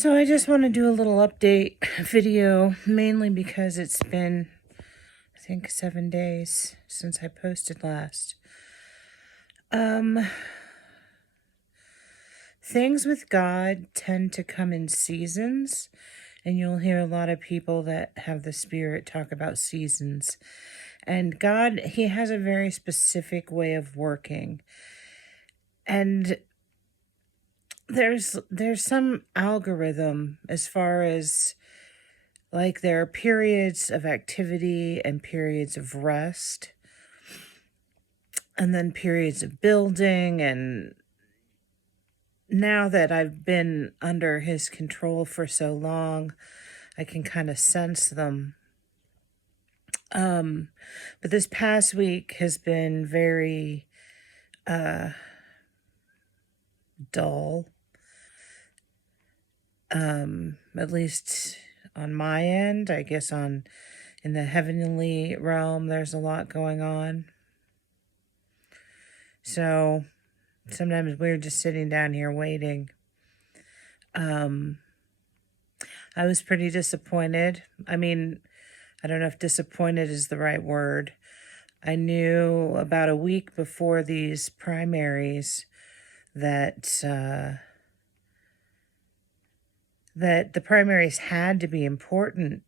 So I just want to do a little update video, mainly because it's been, I think, 7 days since I posted last. Things with God tend to come in seasons, and you'll hear a lot of people that have the Spirit talk about seasons. And God, He has a very specific way of working. And there's some algorithm as far as, like, there are periods of activity and periods of rest, and then periods of building. And now that I've been under His control for so long, I can kind of sense them. But this past week has been very dull. At least on my end. I guess in the heavenly realm, there's a lot going on. So sometimes we're just sitting down here waiting. I was pretty disappointed. I mean, I don't know if disappointed is the right word. I knew about a week before these primaries that the primaries had to be important.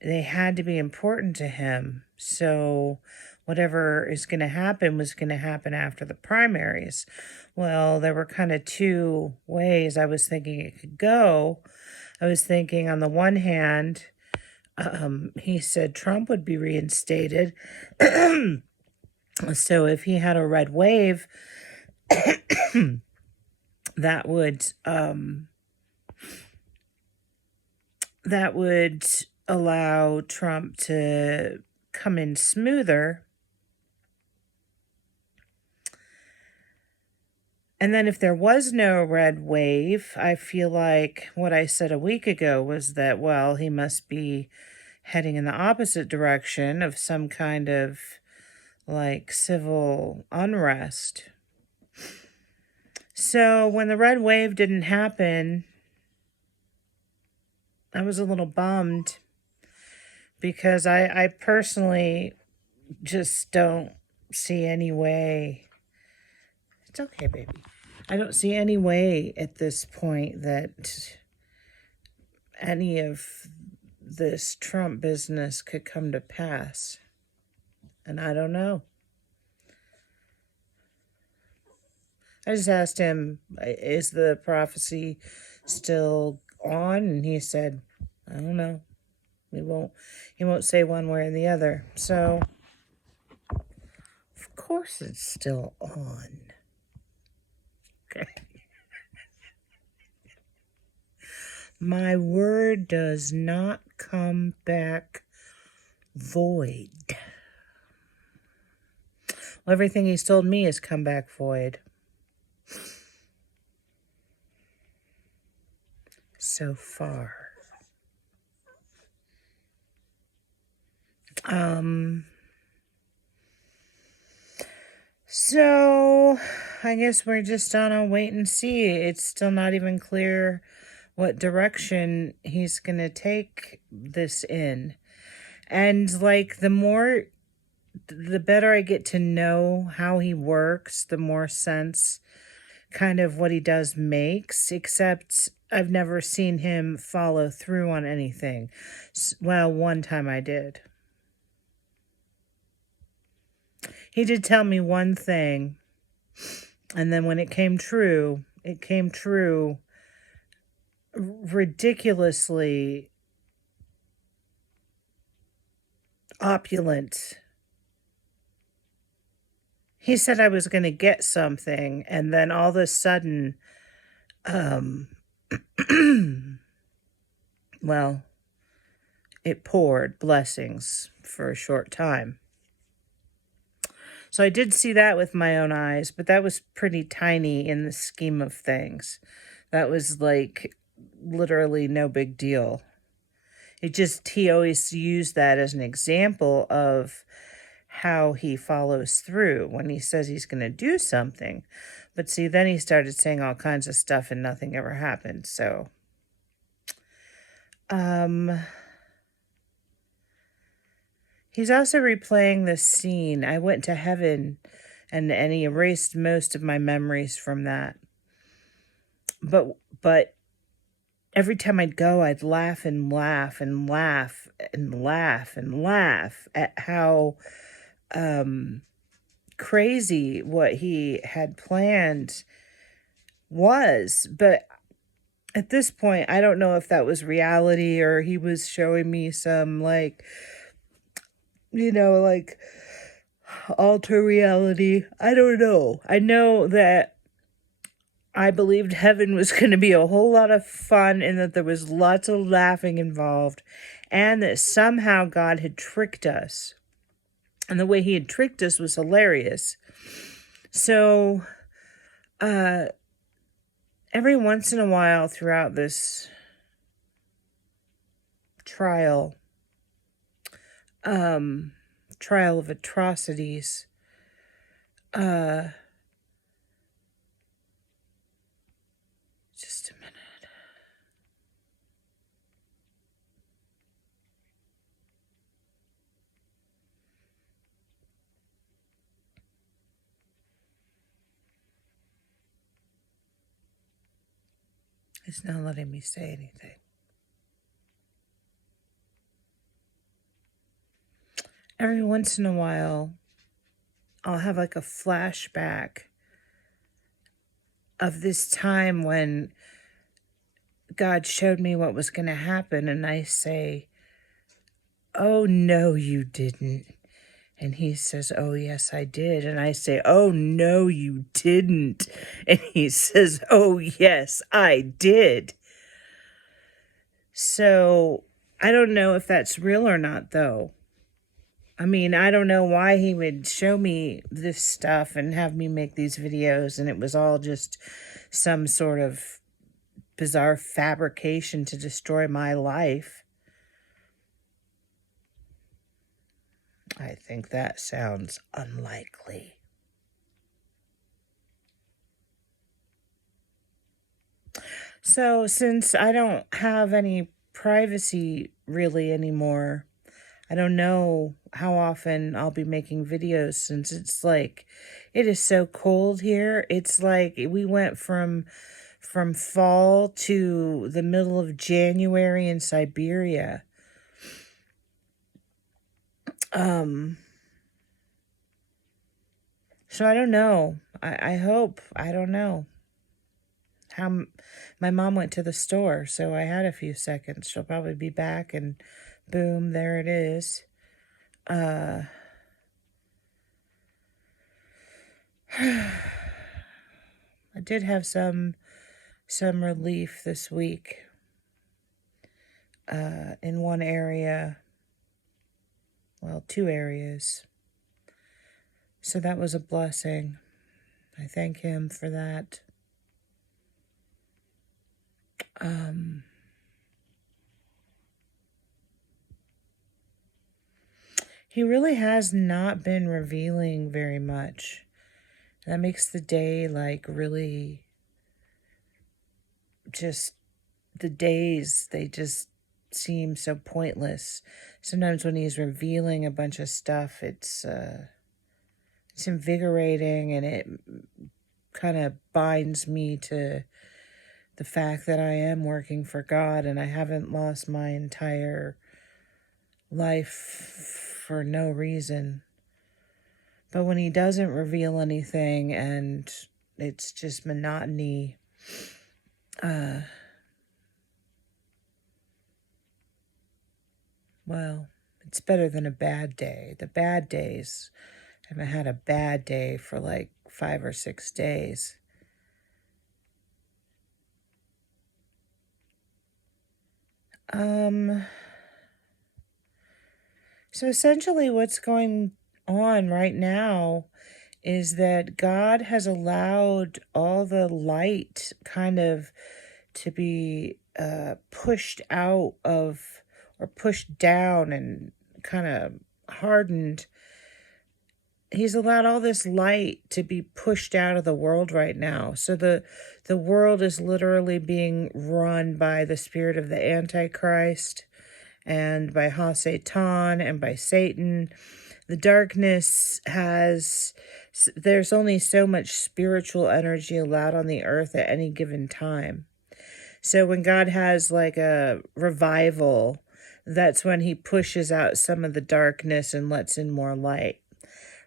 They had to be important to him. So whatever is going to happen was going to happen after the primaries. Well, there were kind of two ways I was thinking it could go. I was thinking, on the one hand, he said Trump would be reinstated. So if he had a red wave, that would allow Trump to come in smoother. And then if there was no red wave, I feel like what I said a week ago was that, well, he must be heading in the opposite direction of some kind of, like, civil unrest. So when the red wave didn't happen, I was a little bummed, because I personally just don't see any way. It's okay, baby. I don't see any way at this point that any of this Trump business could come to pass. And I don't know. I just asked him, is the prophecy still on? And he said, I don't know. He won't say one way or the other. So, of course it's still on. Okay. My word does not come back void. Well, everything he's told me has come back void. So far. So I guess we're just on a wait and see. It's still not even clear what direction he's going to take this in. And, like, the better I get to know how he works, the more sense kind of what he does makes, except I've never seen him follow through on anything. Well, one time I did. He did tell me one thing, and then when it came true ridiculously opulent. He said I was going to get something, and then all of a sudden, well, it poured blessings for a short time. So I did see that with my own eyes, but that was pretty tiny in the scheme of things. That was, like, literally no big deal. He always used that as an example of how he follows through when he says he's going to do something. But see, then he started saying all kinds of stuff and nothing ever happened. So Um, he's also replaying this scene. I went to heaven, and he erased most of my memories from that. But every time I'd go, I'd laugh and laugh and laugh and laugh and laugh at how crazy what he had planned was. But at this point, I don't know if that was reality or he was showing me some, like, like alter reality. I don't know. I know that I believed heaven was going to be a whole lot of fun and that there was lots of laughing involved, and that somehow God had tricked us. And the way he had tricked us was hilarious. So, every once in a while throughout this trial of atrocities, just a minute. It's not letting me say anything. Every once in a while, I'll have like a flashback of this time when God showed me what was going to happen, and I say, "Oh, no, you didn't." And he says, "Oh, yes, I did." And I say, "Oh, no, you didn't." And he says, "Oh, yes, I did." So I don't know if that's real or not, though. I mean, I don't know why he would show me this stuff and have me make these videos, and it was all just some sort of bizarre fabrication to destroy my life. I think that sounds unlikely. So, since I don't have any privacy really anymore, I don't know how often I'll be making videos, since it's like, it is so cold here. It's like we went from fall to the middle of January in Siberia. So I don't know. I hope, I don't know how. My mom went to the store, so I had a few seconds. She'll probably be back, and boom, there it is. I did have some relief this week in one area. Well, two areas. So that was a blessing. I thank him for that. He really has not been revealing very much. That makes the day, like, really just, the days, they just seem so pointless. Sometimes when he's revealing a bunch of stuff, it's invigorating, and it kind of binds me to the fact that I am working for God and I haven't lost my entire life for no reason. But when he doesn't reveal anything and it's just monotony, well, it's better than a bad day. The bad days, I haven't had a bad day for like 5 or 6 days. So essentially what's going on right now is that God has allowed all the light kind of to be pushed out of, or pushed down and kind of hardened he's allowed all this light to be pushed out of the world right now. So the world is literally being run by the spirit of the Antichrist and by Ha-Satan and by Satan. The darkness there's only so much spiritual energy allowed on the earth at any given time. So when God has like a revival, that's when he pushes out some of the darkness and lets in more light.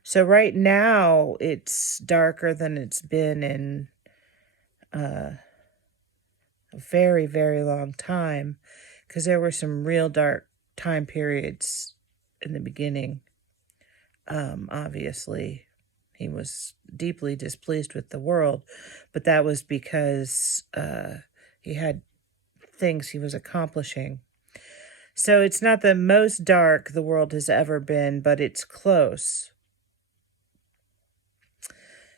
So right now it's darker than it's been in a very, very long time, because there were some real dark time periods in the beginning. Obviously, he was deeply displeased with the world, but that was because he had things he was accomplishing. So it's not the most dark the world has ever been, but it's close.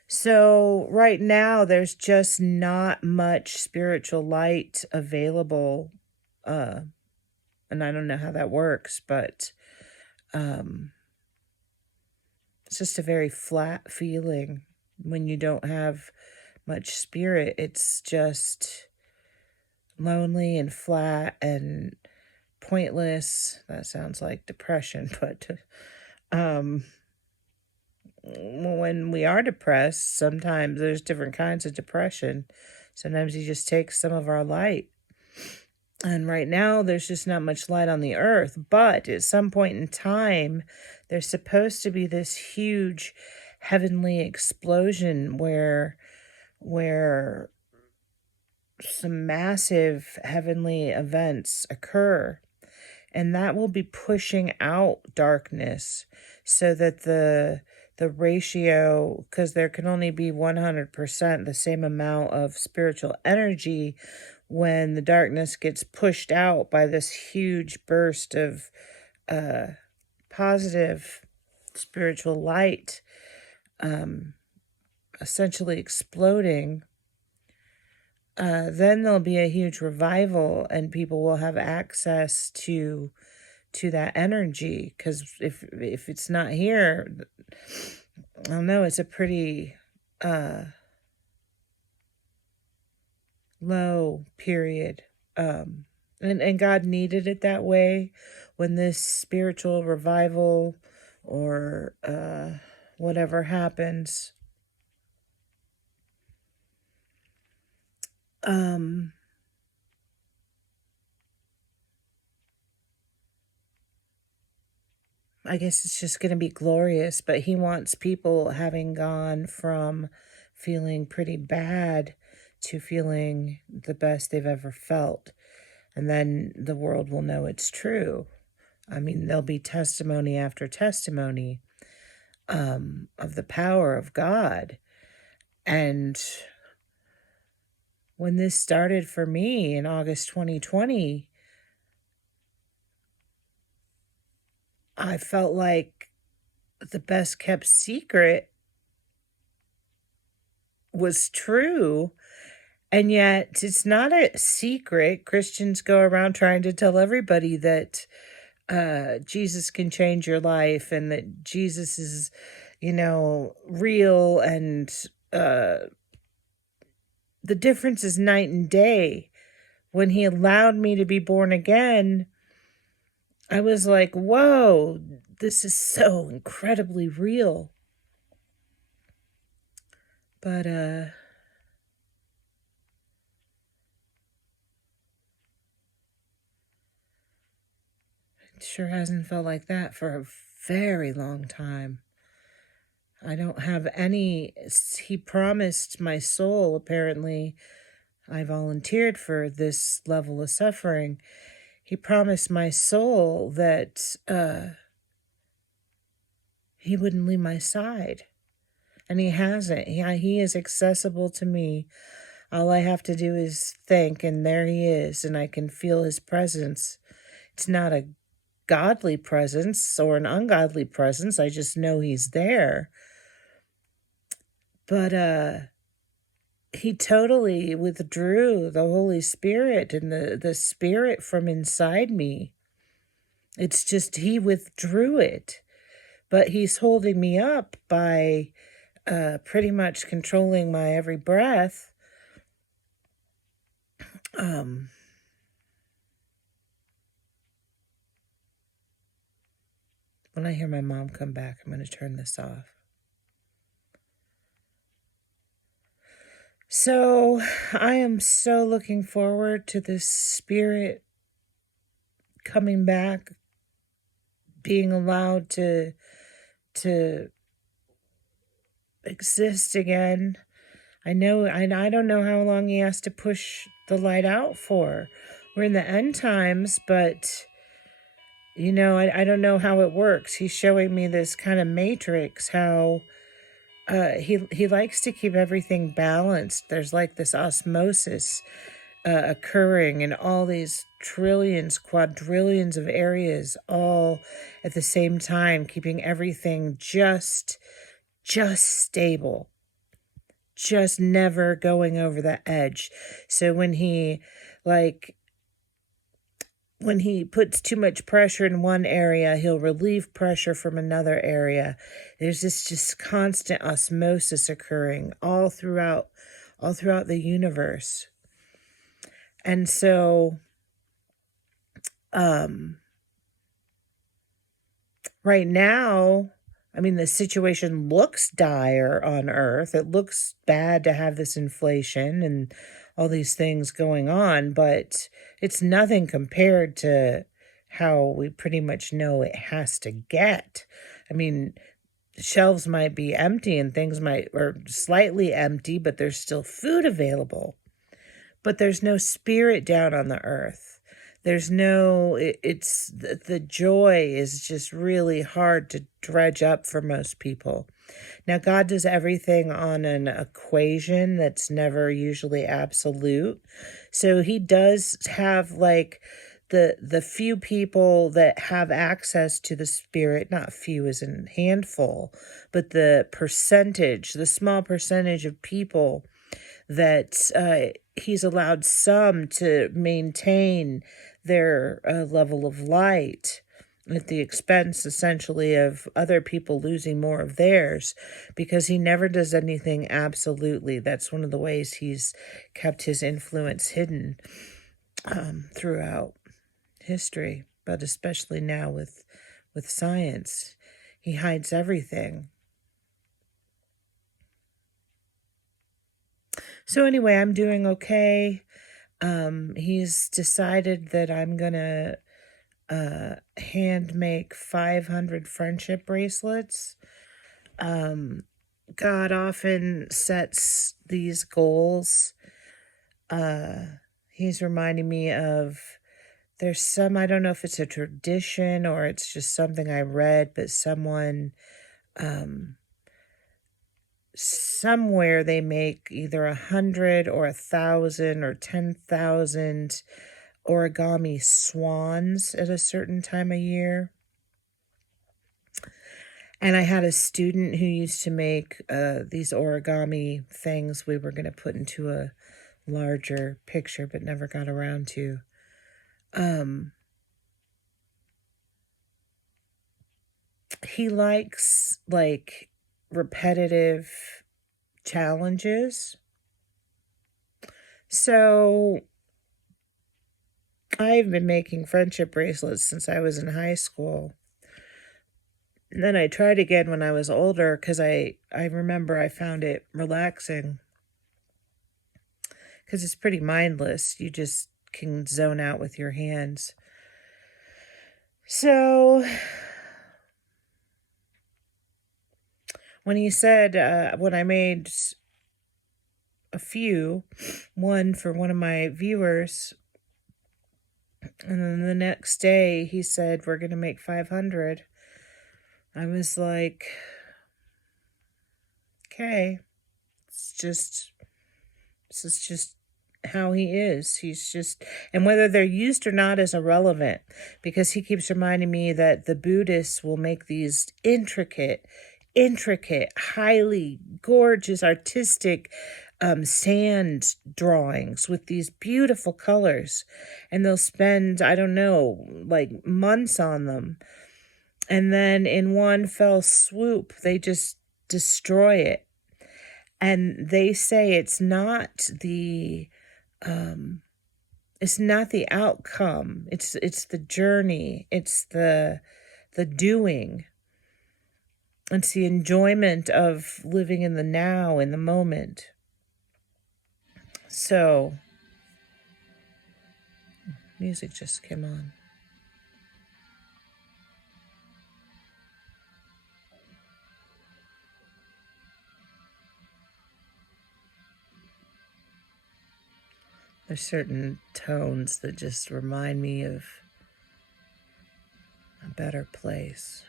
So right now, there's just not much spiritual light available. And I don't know how that works, but it's just a very flat feeling when you don't have much spirit. It's just lonely and flat and pointless. That sounds like depression, but when we are depressed, sometimes there's different kinds of depression. Sometimes you just take some of our light. And right now, there's just not much light on the earth. But at some point in time, there's supposed to be this huge heavenly explosion where some massive heavenly events occur. And that will be pushing out darkness so that the ratio, because there can only be 100% the same amount of spiritual energy when the darkness gets pushed out by this huge burst of positive spiritual light, essentially exploding. Then there'll be a huge revival and people will have access to that energy, because if it's not here, I don't know, it's a pretty low period. And God needed it that way when this spiritual revival or whatever happens. I guess it's just going to be glorious, but he wants people having gone from feeling pretty bad to feeling the best they've ever felt. And then the world will know it's true. I mean, there'll be testimony after testimony of the power of God. And when this started for me in August 2020, I felt like the best kept secret was true. And yet it's not a secret. Christians go around trying to tell everybody that Jesus can change your life and that Jesus is, real. And the difference is night and day. When he allowed me to be born again, I was like, whoa, this is so incredibly real. But it sure hasn't felt like that for a very long time. I don't have any. He promised my soul, apparently. I volunteered for this level of suffering. He promised my soul that he wouldn't leave my side. And he hasn't. He is accessible to me. All I have to do is think, and there he is, and I can feel his presence. It's not a godly presence or an ungodly presence. I just know he's there. But he totally withdrew the Holy Spirit and the Spirit from inside me. It's just he withdrew it. but he's holding me up by pretty much controlling my every breath. When I hear my mom come back, I'm going to turn this off. So I am so looking forward to this spirit coming back, being allowed to exist again. I don't know how long he has to push the light out for. We're in the end times, but I don't know how it works. He's showing me this kind of matrix, how he likes to keep everything balanced. There's like this osmosis occurring in all these trillions, quadrillions of areas, all at the same time, keeping everything just stable, just never going over the edge. So when he puts too much pressure in one area, he'll relieve pressure from another area. There's this just constant osmosis occurring all throughout the universe. And so right now, the situation looks dire on Earth. It looks bad to have this inflation and all these things going on, but it's nothing compared to how we pretty much know it has to get. Shelves might be empty and or slightly empty, but there's still food available. But there's no spirit down on the earth. There's no, the joy is just really hard to dredge up for most people. Now, God does everything on an equation that's never usually absolute. So he does have the few people that have access to the spirit, not few as in handful, but the small percentage of people that he's allowed some to maintain their level of light at the expense, essentially, of other people losing more of theirs, because he never does anything absolutely. That's one of the ways he's kept his influence hidden throughout history, but especially now with science. He hides everything. So anyway, I'm doing okay. He's decided that I'm gonna hand make 500 friendship bracelets. God often sets these goals. He's reminding me of, there's some, I don't know if it's a tradition or it's just something I read, but somewhere they make either 100 or 1,000 or 10,000 origami swans at a certain time of year. And I had a student who used to make these origami things we were going to put into a larger picture, but never got around to. He likes repetitive challenges. So I've been making friendship bracelets since I was in high school. And then I tried again when I was older because I remember I found it relaxing. Because it's pretty mindless. You just can zone out with your hands. So when he said, when I made one for one of my viewers, and then the next day he said, we're going to make 500. I was like, okay, this is just how he is. He's just, and whether they're used or not is irrelevant, because he keeps reminding me that the Buddhists will make these intricate, highly gorgeous, artistic sand drawings with these beautiful colors, and they'll spend, I don't know, months on them. And then in one fell swoop, they just destroy it. And they say it's not the outcome. It's the journey. It's the doing. It's the enjoyment of living in the now, in the moment. So, music just came on. There's certain tones that just remind me of a better place.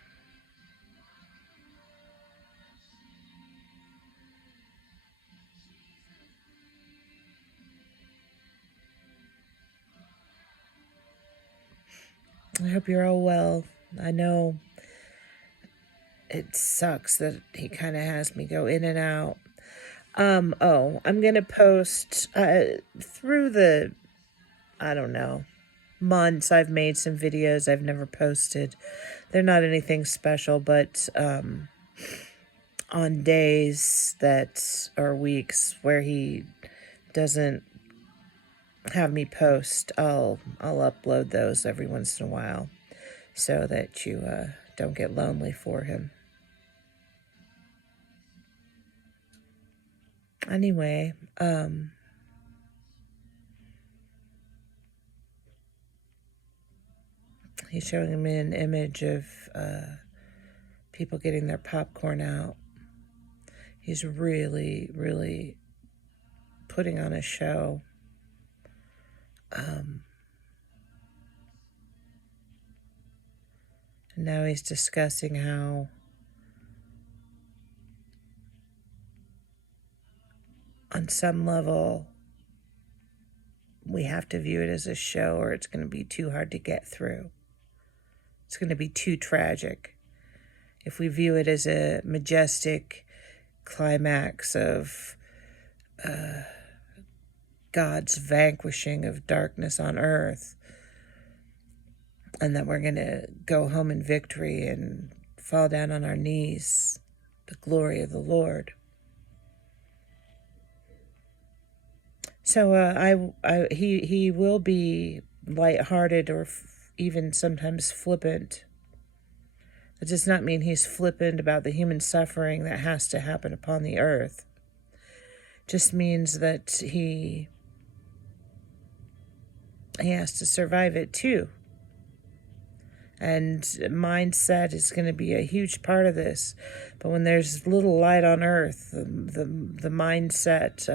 I hope you're all well. I know it sucks that he kind of has me go in and out. I'm going to post through the, I don't know, months I've made some videos I've never posted. They're not anything special, but on days that or weeks where he doesn't have me post, I'll upload those every once in a while so that you don't get lonely for him. Anyway, he's showing me an image of people getting their popcorn out. He's really, really putting on a show. And now he's discussing how on some level we have to view it as a show or it's going to be too hard to get through. It's going to be too tragic. If we view it as a majestic climax of God's vanquishing of darkness on earth, and that we're going to go home in victory and fall down on our knees, the glory of the Lord. So he will be lighthearted or even sometimes flippant. It does not mean he's flippant about the human suffering that has to happen upon the earth. It just means that he has to survive it too. And mindset is going to be a huge part of this. But when there's little light on earth, the mindset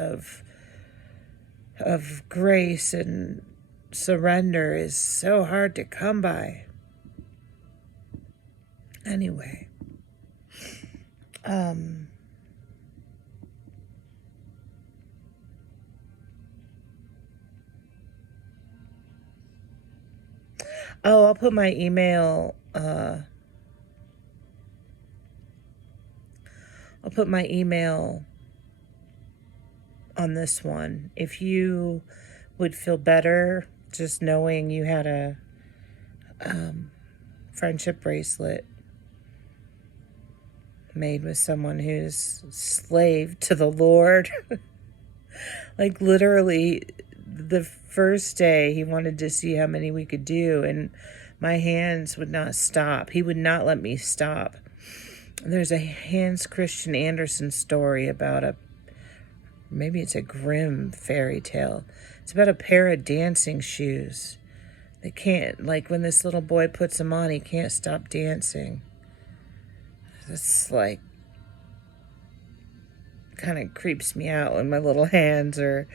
of grace and surrender is so hard to come by. Anyway, I'll put my email, on this one. If you would feel better just knowing you had a friendship bracelet made with someone who's slave to the Lord. Like literally the first day he wanted to see how many we could do, and my hands would not stop. He would not let me stop. There's a Hans Christian Andersen story about maybe it's a Grimm fairy tale. It's about a pair of dancing shoes. They can't, like when this little boy puts them on, he can't stop dancing. It's like, kind of creeps me out when my little hands are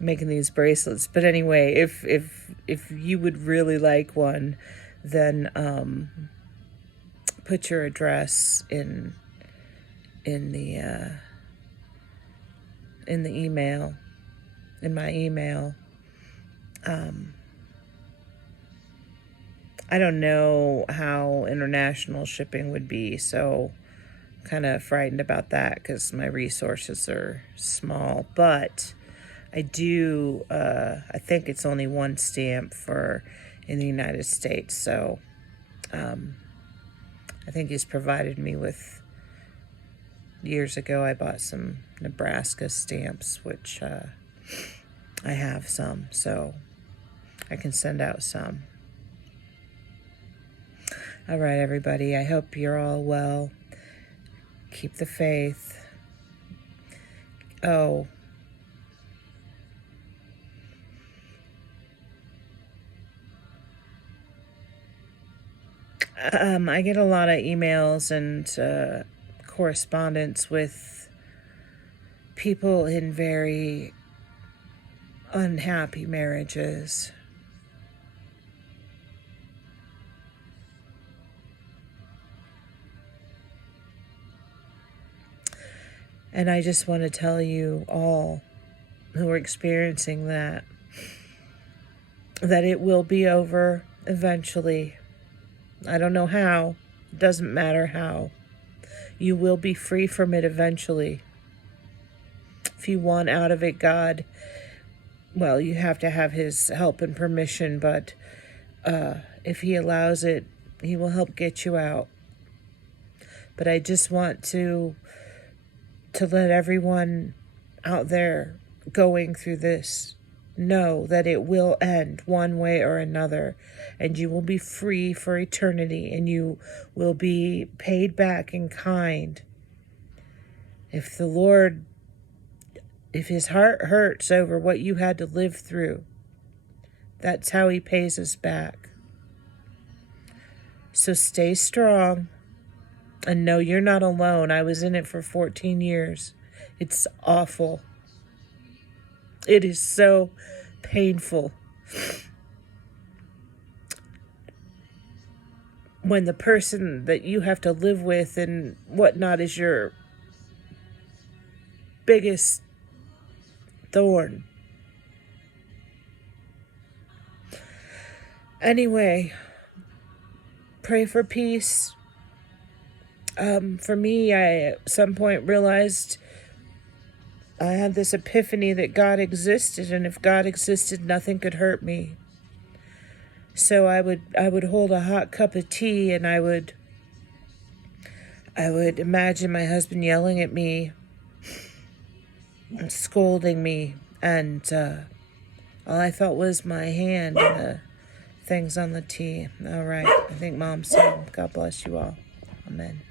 making these bracelets. But anyway, if you would really like one, then put your address in the email, in my email. I don't know how international shipping would be, so I'm kind of frightened about that because my resources are small. But I do, I think it's only one stamp in the United States. So I think he's provided me with, years ago I bought some Nebraska stamps, which I have some, so I can send out some. All right, everybody, I hope you're all well. Keep the faith. Oh, I get a lot of emails and correspondence with people in very unhappy marriages. And I just want to tell you all who are experiencing that it will be over eventually. I don't know how. It doesn't matter how. You will be free from it eventually. If you want out of it, God, well, you have to have his help and permission, but if he allows it, he will help get you out. But I just want to let everyone out there going through this know that it will end one way or another, and you will be free for eternity, and you will be paid back in kind. If the Lord, if his heart hurts over what you had to live through, that's how he pays us back. So stay strong and know you're not alone. I was in it for 14 years. It's awful. It is so painful when the person that you have to live with and whatnot is your biggest thorn. Anyway, pray for peace. For me, I at some point realized I had this epiphany that God existed, and if God existed, nothing could hurt me. So I would hold a hot cup of tea, and I would imagine my husband yelling at me and scolding me, and all I felt was my hand and the things on the tea. All right, I think Mom said, God bless you all. Amen.